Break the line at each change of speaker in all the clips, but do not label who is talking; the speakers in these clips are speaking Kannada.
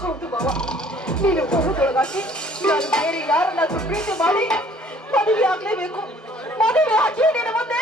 ಹೌದು ಬಾವ ನೀನು ಕೊಡದೊಳಗಾಗಿ ನಾನು ಬೇರೆ ಯಾರನ್ನಾದ್ರೂ ಪ್ರೀತಿ ಮಾಡಿ ಮದುವೆ ಆಗ್ಲೇಬೇಕು. ಮದುವೆ ಆಗಿ ನಿನ್ನ ಮುಂದೆ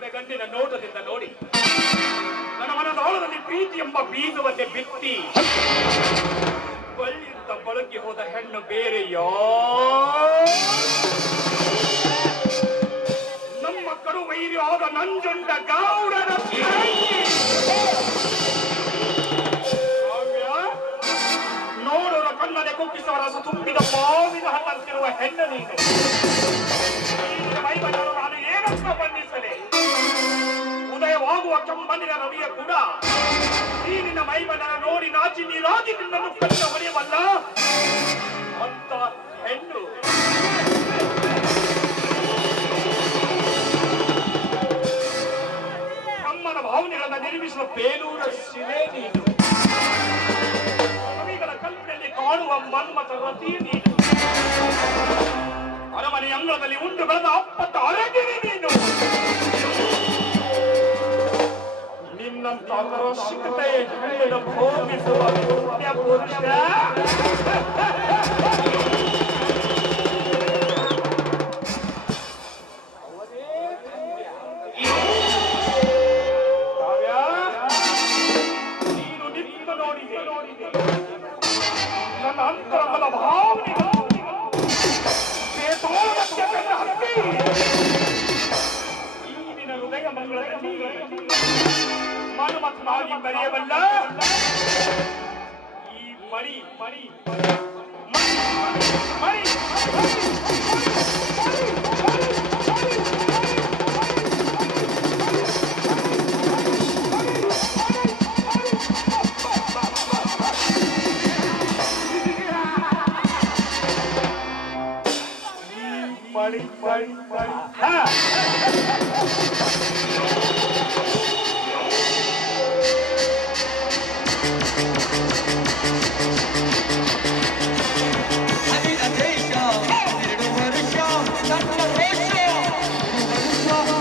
ಕಡೆಗಣ್ಣಿನ ನೋಟದಿಂದ ನೋಡಿ. ನನ್ನ ಮನದ ಆಳದಲ್ಲಿ ಪ್ರೀತಿ ಎಂಬ ಬೀಜವನ್ನೇ ಬಿತ್ತಿ. ಬಳ್ಳಿಯಿಂದ ಬಳಗಿ ಹೋದ ಹೆಣ್ಣು ಬೇರೆಯೋ? ನಮ್ಮ ಕಡು ಆದ ನಂಜುಂಡ ಗೌಡರ ನೋಡೋರ ಕಣ್ಣನೆ ಕುಕ್ಕಿಸುವ ರಸ ತುಂಬಿದ ಮಾವಿನ ಹಣ್ಣಂತಿರುವ ಹೆಣ್ಣು ನೀನು. ಕೆಂಬನಿನ ರವಿಯ ಕೂಡ. ಈ ನಿನ್ನ ಮೈಬಣ್ಣನ ನೋಡಿ ನಾಚಿ ನೀರಾಗಿ ನಿನ್ನನ್ನು ಕಣ್ಣ ಹೊಡೆಯವಲ್ಲ. ಅಂತ ಹೆಣ್ಣು. ಅಮ್ಮನ ಭಾವನೆಗಳನ್ನ ನಿರ್ಮಿಸುವ ಬೇಲೂರ ಶಿಲೆ ನೀನು. ಕವಿಗಳ ಕಲ್ಪಿನಲ್ಲಿ ಕಾಣುವ ಮನ್ಮತ ರತಿ ನೀನು. ಅರಮನೆ ಅಂಗಳದಲ್ಲಿ ಉಂಟು ಬೆಳೆದ ಅಪ್ಪತ್ತ 이름을 놓고 미소와 미소와 보시다 ಮನುಮತ್ನಾಗಿ ಬರೆಯಬಲ್ಲ ಈ ಮಣಿ ಮಣಿ ಮಣಿ ಮಣಿ ಮಣಿ ಮಣಿ ಮಣಿ ಹಾ